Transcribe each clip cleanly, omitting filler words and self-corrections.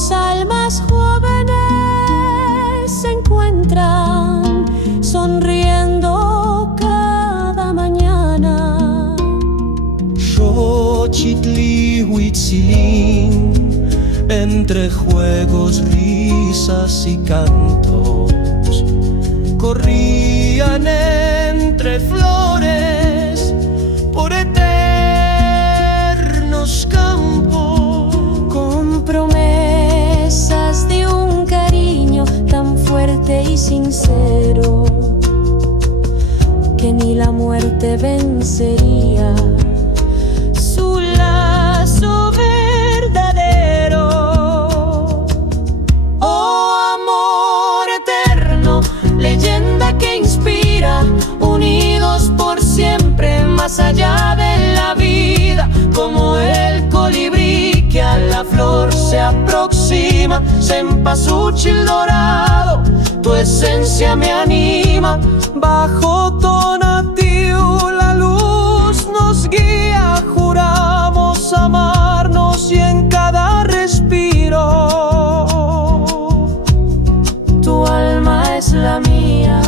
Dos almas jóvenes se encuentran sonriendo cada mañana. Xochitl, Huitzilín, entre juegos, risas y cantos, corrían entre flores por eternos campos, con promesas de un cariño tan fuerte y sincero que ni la muerte vencería su lazo verdadero. Oh, amor eterno, leyenda que inspira, unidos por siempre más allá de la vida, como el colibrí que a la flor se aproxima. Cempasúchil dorado, tu esencia me anima. bajo Tonatiuh la luz nos guía, juramos amarnos y en cada respiro Tu alma es la mía.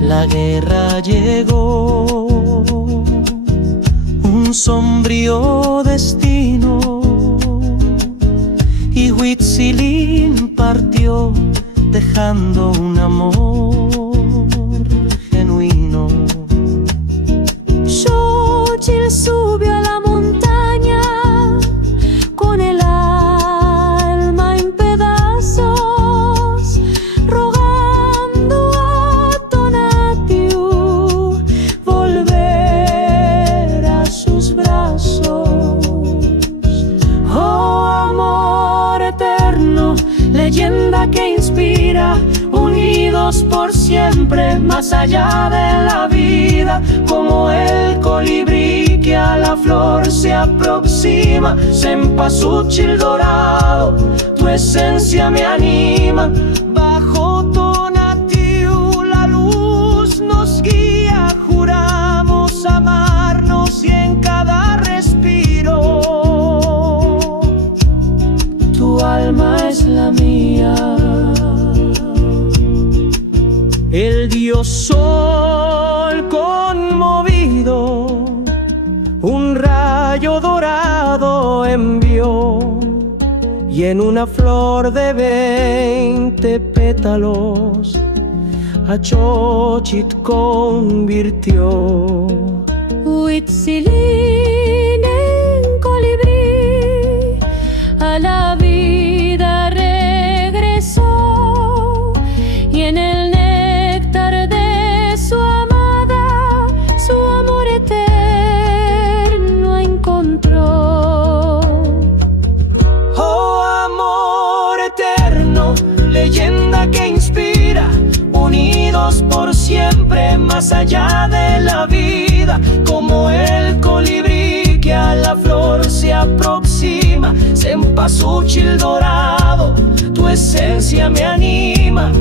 La guerra llegó, un sombrío destino, y Huitzilín partió dejando un amor genuino. Xochitl subió a la montaña con el alma en pedazos, rogando a Tonatiuh volver a sus brazos. Oh, amor eterno, leyenda que inspira, unidos por siempre más allá de la vida, como el colibrí que a la flor se aproxima. Cempasúchil dorado, tu esencia me anima. Bajo Tonatiuh la luz nos guía, juramos amarnos y en cada respiro Tu alma es la mía. el dios sol conmovido un rayo dorado envió, y en una flor de 20 pétalos a Xochitl convirtió. Huitzilín en colibrí a la vida regresó, y en el néctar de su amada su amor eterno encontró. Oh, amor eterno, leyenda que inspira, unidos por siempre más allá de la vida, como el colibrí que a la flor se aproxima. Cempasúchil dorado, tu esencia me anima.